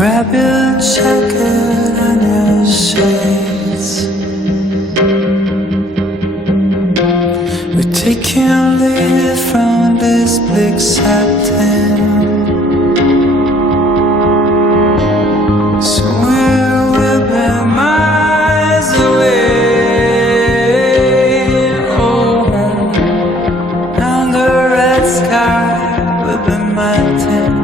Grab your jacket and your shades. We're taking leave from this big satin. Somewhere we'll be miles away. Oh, and the red sky will be melting.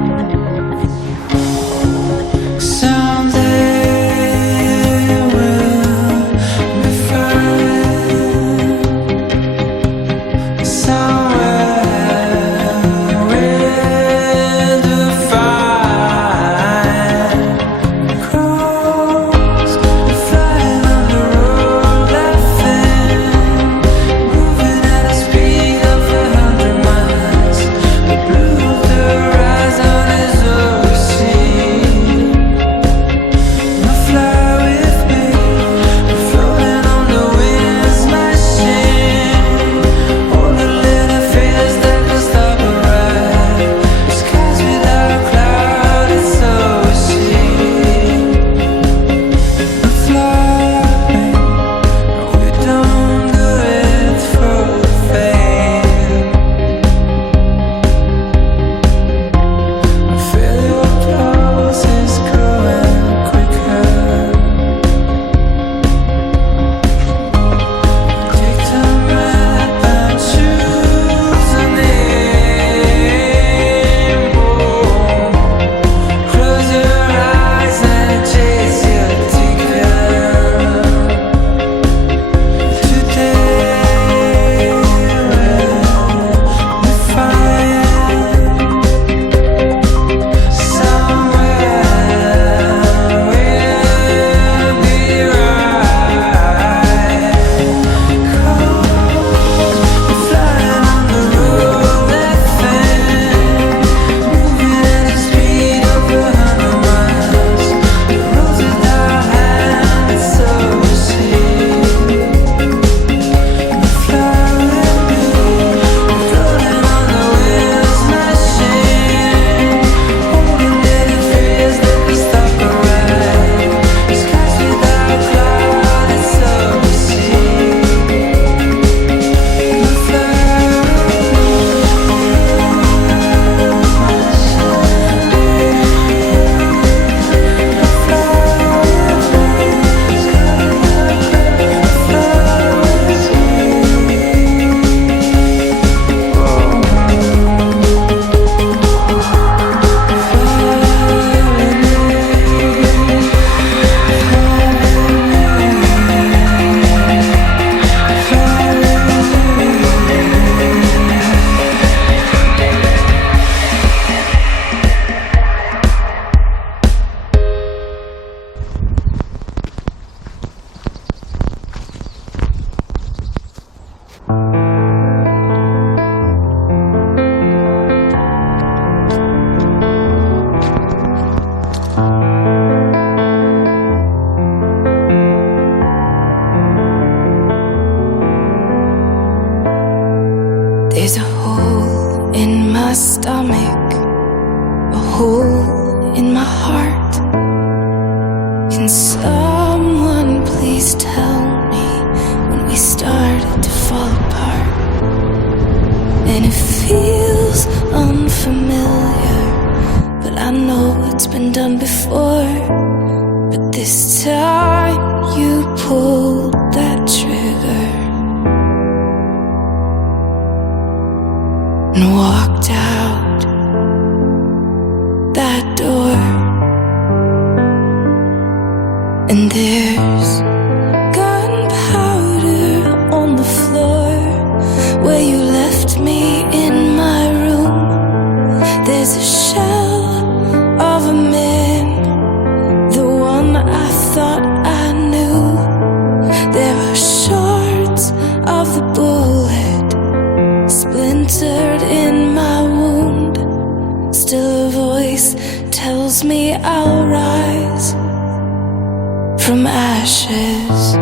There's a hole in my stomach, a hole in my heart. Can someone please tell me when we started to fall apart? And it feels unfamiliar, but I know it's been done before. But this time you pulled that trigger and walked out that door. And there's gunpowder on the floor where you left me in my room. There's a shell of a man, the one I thought I knew. There are shards of the bullet splintered in my wound. Still a voice tells me I'll rise from ashes.